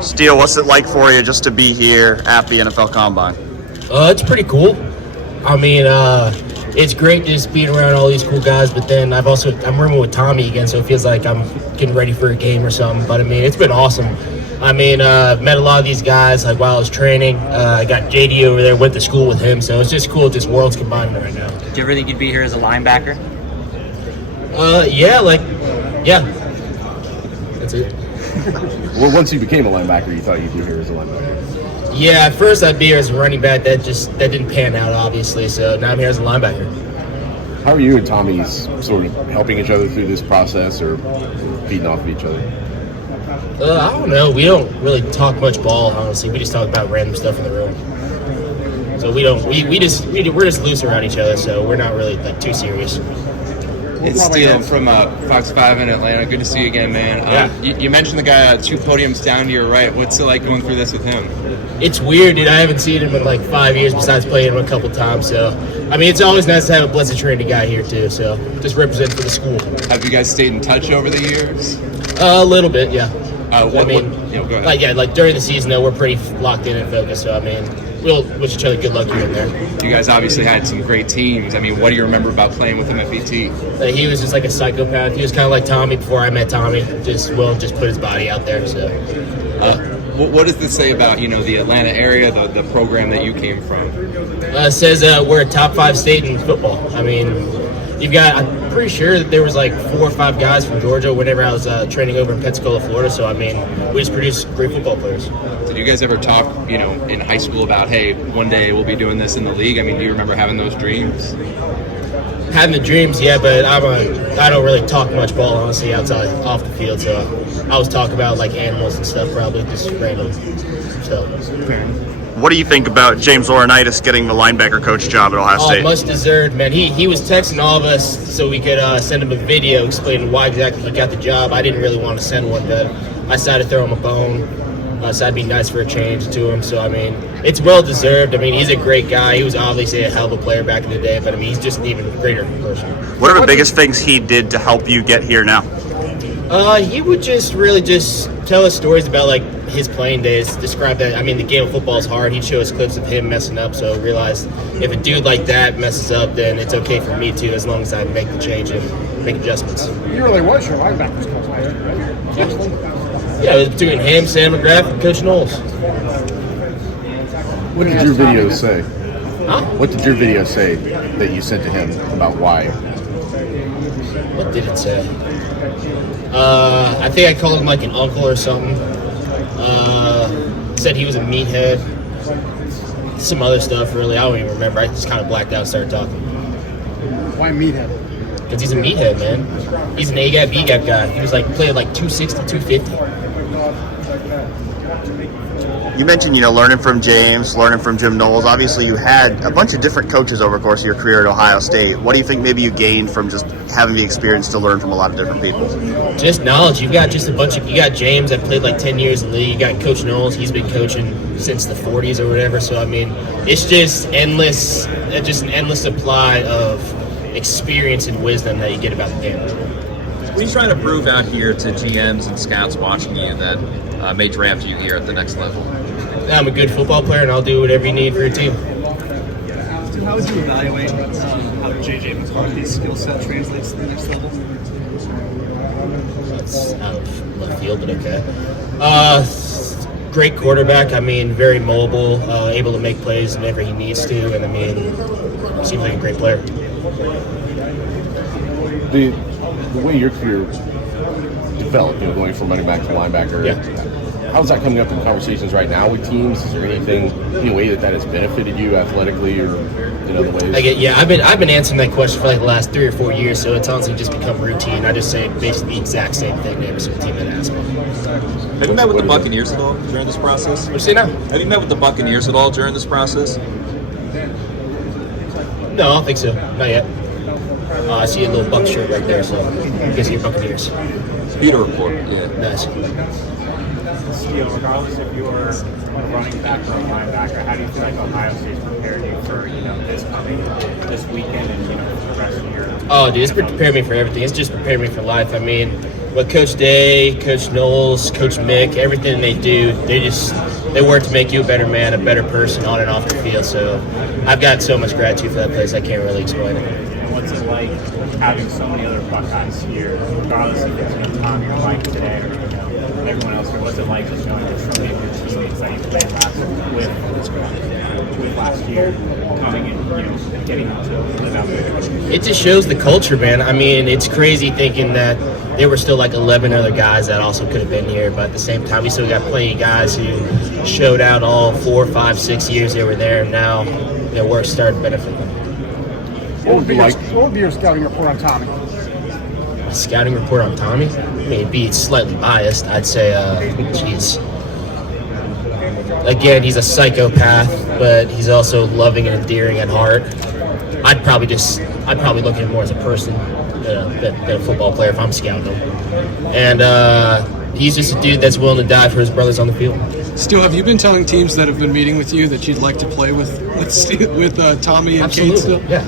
Steele, what's it like for you just to be here at the NFL Combine? It's pretty cool. I mean, it's great just being around all these cool guys, but then I'm rooming with Tommy again, so it feels like I'm getting ready for a game or something. But I mean, it's been awesome. I mean, met a lot of these guys like while I was training. I got JD over there, went to school with him, so it's just cool, just worlds combining right now. Do you ever think you'd be here as a linebacker? Yeah. That's it. Well, once you became a linebacker, you thought you'd be here as a linebacker. Yeah, at first I'd be here as a running back. That didn't pan out, obviously. So now I'm here as a linebacker. How are you and Tommy sort of helping each other through this process, or feeding off of each other? I don't know. We don't really talk much ball, honestly. We just talk about random stuff in the room. So we're just loose around each other. So we're not really like too serious. It's Steele from Fox 5 in Atlanta. Good to see you again, man. You mentioned the guy 2 podiums down to your right. What's it like going through this with him? It's weird, dude. I haven't seen him in like 5 years besides playing him a couple times. So, I mean, it's always nice to have a Blessed Trinity guy here, too. So, just represent for the school. Have you guys stayed in touch over the years? A little bit, yeah. Go ahead. Like during the season, though, we're pretty locked in and focused. So, I mean, we'll wish each other good luck here and there. You guys obviously had some great teams. I mean, what do you remember about playing with him at BT? He was just like a psychopath. He was kind of like Tommy before I met Tommy. Just put his body out there. So, what does this say about the Atlanta area, the program that you came from? It says we're a top 5 state in football. I mean, I'm pretty sure that there was like 4 or 5 guys from Georgia whenever I was training over in Pensacola, Florida. So, I mean, we just produce great football players. Did you guys ever talk, in high school about, hey, one day we'll be doing this in the league? I mean, do you remember having those dreams? Having the dreams, yeah, but I don't really talk much ball, honestly, off the field. So I always talk about like animals and stuff, probably just random. So. What do you think about James Laurinaitis getting the linebacker coach job at Ohio State? Much deserved, man. He was texting all of us so we could send him a video explaining why exactly he got the job. I didn't really want to send one, but I decided to throw him a bone. So that'd be nice for a change to him. So, I mean, it's well-deserved. I mean, he's a great guy. He was obviously a hell of a player back in the day, but, I mean, he's just an even greater person. What are the biggest things he did to help you get here now? He would just tell us stories about, like, his playing days, describe that. I mean, the game of football is hard. He'd show us clips of him messing up, so I realized if a dude like that messes up, then it's okay for me, too, as long as I make the change and make adjustments. You really was your linebackers coach last year, right? Yeah, it was between him, Sam McGrath, and Coach Knowles. What did your video say? Huh? What did your video say that you sent to him about why? What did it say? I think I called him like an uncle or something. Said he was a meathead. Some other stuff, really. I don't even remember. I just kind of blacked out and started talking. Why meathead? Because he's a meathead, man. He's an A-gap, B-gap guy. He was like playing like 260, 250. You mentioned, learning from James, learning from Jim Knowles. Obviously, you had a bunch of different coaches over the course of your career at Ohio State. What do you think maybe you gained from just having the experience to learn from a lot of different people? Just knowledge. You've got you got James that played like 10 years in the league. You got Coach Knowles. He's been coaching since the 40s or whatever. So, I mean, it's just an endless supply of experience and wisdom that you get about the game. What are you trying to prove out here to GMs and scouts watching you that may draft you here at the next level? I'm a good football player, and I'll do whatever you need for your team. So how would you evaluate how J.J. McCarthy's skill set translates to the next level? That's out of left field, but okay. Great quarterback. I mean, very mobile, able to make plays whenever he needs to, and I mean, seems like a great player. The way your career developed, going from running back to linebacker. Yeah. How's that coming up in conversations right now with teams? Is there anything, any way that has benefited you athletically or in other ways? I've been answering that question for like the last 3 or 4 years, so it's honestly just become routine. I just say basically the exact same thing to every single team that asks me. Have you met with the Buccaneers at all during this process? What you say now? Have you met with the Buccaneers at all during this process? No, I don't think so. Not yet. I see a little Buck shirt right there, so I guess you're Buccaneers. Peter report, yeah. Nice. Steele, regardless if you're a running back or a linebacker, how do you feel like Ohio State's prepared you for this weekend and the rest of your? Oh, dude, it's prepared me for everything. It's just prepared me for life. I mean, But Coach Day, Coach Knowles, Coach Mick, everything they do, they work to make you a better man, a better person on and off the field. So I've got so much gratitude for that place, I can't really explain it. And what's it like having so many other Buckeyes here, regardless if it's Tommy or Mike today or everyone else here? What's it like just knowing there's so many good teammates that you played with last year, coming and getting to live out there? It just shows the culture, man. I mean, it's crazy thinking that there were still like 11 other guys that also could have been here, but at the same time, we still got plenty of guys who showed out all 4, 5, 6 years they were there, and now their work started to benefit them. What would be your scouting report on Tommy? Scouting report on Tommy? I mean, it'd be slightly biased. I'd say, again, he's a psychopath, but he's also loving and endearing at heart. I'd probably look at him more as a person than a football player if I'm scouting him. And he's just a dude that's willing to die for his brothers on the field. Steele, have you been telling teams that have been meeting with you that you'd like to play with Tommy and Kate still? Yeah.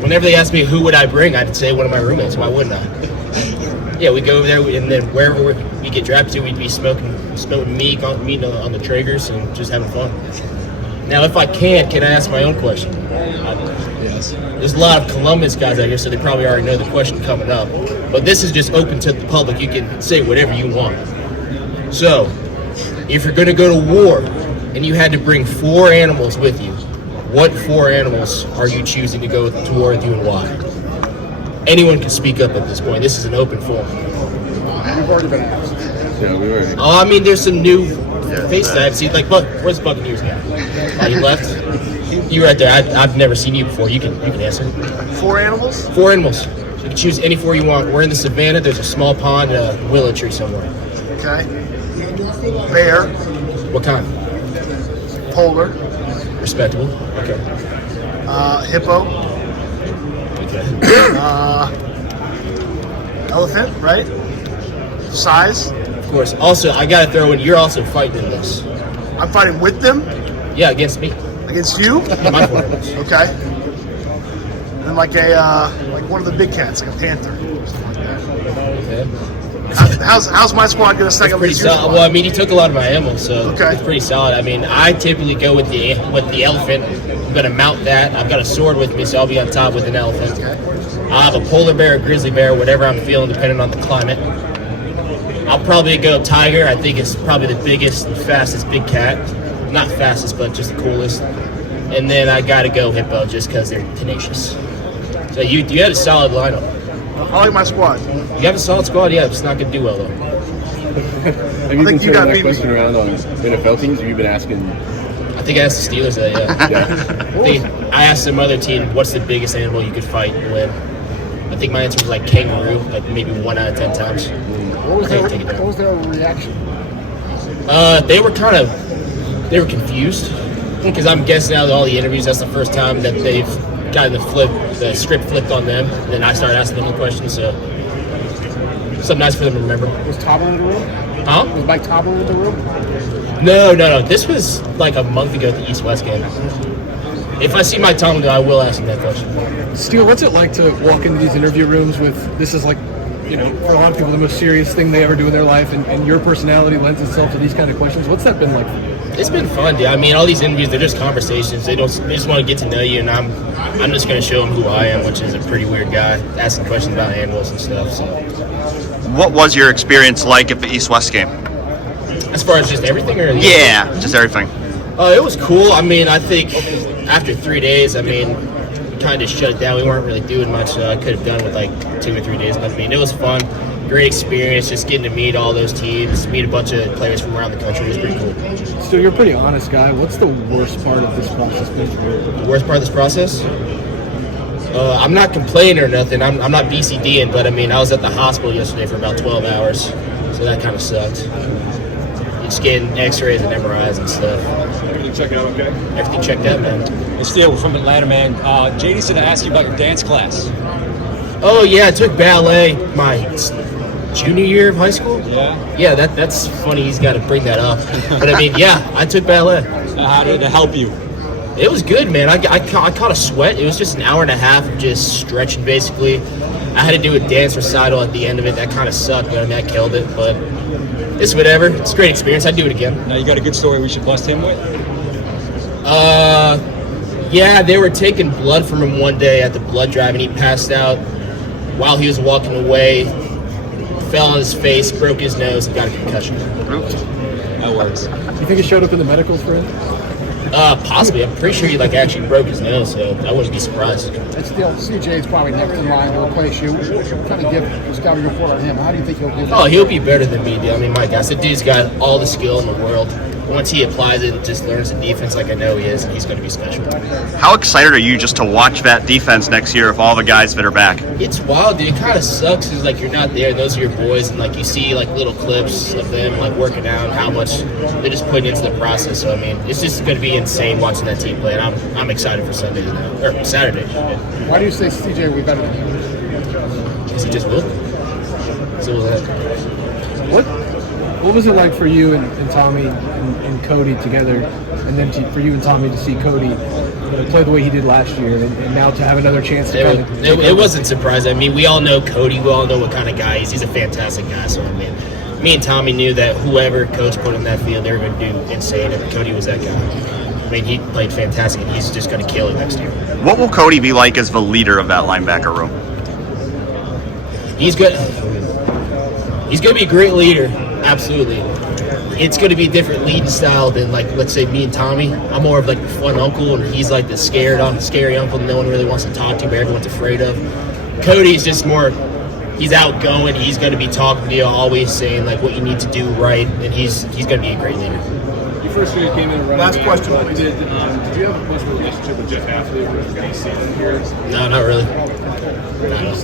Whenever they ask me who would I bring, I'd say one of my roommates. Why wouldn't I? Yeah, we go over there, and then wherever we get drafted to, we'd be smoking meat, meeting on the Traegers, and just having fun. Now, if I can I ask my own question? Yes. There's a lot of Columbus guys out here, so they probably already know the question coming up. But this is just open to the public. You can say whatever you want. So, if you're going to go to war and you had to bring 4 animals with you, what 4 animals are you choosing to go to war with you and why? Anyone can speak up at this point. This is an open forum. We've already been asked. Yeah, we were. Oh, I mean, there's some new faces I haven't seen. Like, where's Buccaneers guy? Oh, you left? You right there. I've never seen you before. You can answer. 4 animals? 4 animals. You can choose any 4 you want. We're in the savannah. There's a small pond, a willow tree somewhere. Okay. Bear. What kind? Polar. Respectable. Okay. Hippo. Okay. Elephant, right? Size. Of course. Also, I gotta throw in. You're also fighting in this. I'm fighting with them. Yeah, against me. Against you. My 4 animals. Okay. And then like one of the big cats, like a panther. Something like that. Okay. How's my squad gonna stack up Pretty against your solid. squad? Well, I mean, he took a lot of my animals, so Okay. it's pretty solid. I mean, I typically go with the elephant. I'm gonna mount that. I've got a sword with me, so I'll be on top with an elephant. I have a polar bear, a grizzly bear, whatever I'm feeling, depending on the climate. I'll probably go tiger. I think it's probably the biggest and fastest big cat. Not fastest, but just the coolest. And then I gotta go hippo, just because they're tenacious. So you had a solid lineup. I like my squad. You have a solid squad, yeah. It's not gonna do well though. Have you been think you got turning that me. question around on NFL teams? Have you been asking? I think I asked the Steelers that, yeah. I asked some other team, what's the biggest animal you could fight and win? I think my answer was like kangaroo, like maybe 1 out of 10 times. What was their reaction? They were confused because I'm guessing out of all the interviews, that's the first time that they've gotten the script flipped on them. And then I started asking them the questions, so something nice for them to remember. Was Tomlin in the room? Huh? Was Mike Tomlin in the room? No. This was like a month ago at the East-West game. If I see Mike Tomlin, I will ask him that question. Steele, what's it like to walk into these interview rooms with, this is like, for a lot of people, the most serious thing they ever do in their life, and your personality lends itself to these kind of questions. What's that been like? It's been fun, dude. I mean, all these interviews, they're just conversations. They just want to get to know you, and I'm just going to show them who I am, which is a pretty weird guy, asking questions about animals and stuff. So, What was your experience like at the East-West game? as far as just everything, or Yeah, just everything. It was cool. I mean, I think after 3 days, we kind of shut it down. We weren't really doing much. I could have done with like 2 or 3 days, but I mean, it was fun. Great experience, just getting to meet all those teams, meet a bunch of players from around the country. It was pretty cool. Steele, you're a pretty honest guy. What's the worst part of this process been for you? The worst part of this process? I'm not complaining or nothing. I'm not BCDing, but I mean, I was at the hospital yesterday for about 12 hours, so that kind of sucked. Just getting x-rays and MRIs and stuff. Everything checking out okay? Everything checked out, man. Hey, Steele, we're from Atlanta, man. JD said to ask you about your dance class. Oh, yeah, I took ballet my junior year of high school. Yeah? Yeah, that's funny. He's got to bring that up. But I mean, yeah, I took ballet. How did it help you? It was good, man. I caught a sweat. It was just an hour and a half of just stretching, basically. I had to do a dance recital at the end of it. That kind of sucked, but I mean, I killed it. But it's whatever. It's a great experience. I'd do it again. Now, you got a good story we should bless him with? Yeah, they were taking blood from him one day at the blood drive, and he passed out while he was walking away, fell on his face, broke his nose, and got a concussion. That works. You think he showed up in the medicals for him? Possibly. I'm pretty sure he actually broke his nose, so I wouldn't be surprised. It's still CJ's probably next in line to replace you. What kind of give a scouting report on him? How do you think he'll do? Oh, he'll be better than me, dude. I mean, my gosh, the dude's got all the skill in the world. Once he applies it and just learns the defense like I know he is, he's going to be special. How excited are you just to watch that defense next year if all the guys that are back? It's wild, dude. It kind of sucks because you're not there. And those are your boys, and you see little clips of them working out, and how much they're just putting into the process. So I mean, it's just going to be insane watching that team play. And I'm excited for Sunday now or Saturday. Why do you say CJ will be better than you? Because he just will. So that. What was it like for you and Tommy and Cody together, and then for you and Tommy to see Cody play the way he did last year, and now to have another chance to it wasn't surprising. I mean, we all know Cody. We all know what kind of guy he is. He's a fantastic guy. So I mean, me and Tommy knew that whoever coach put in that field, they were going to do insane, and Cody was that guy. I mean, he played fantastic, and he's just going to kill it next year. What will Cody be like as the leader of that linebacker room? He's good. He's going to be a great leader. Absolutely. It's going to be a different leading style than, let's say, me and Tommy. I'm more of the fun uncle, and he's the scary uncle that no one really wants to talk to, but everyone's afraid of. Cody's just more, he's outgoing. He's going to be talking to you, always saying, what you need to do right, and he's going to be a great leader. Your first year you came in running. Last question. Did you have much of a relationship with Jeff after the season here? No, not really. No.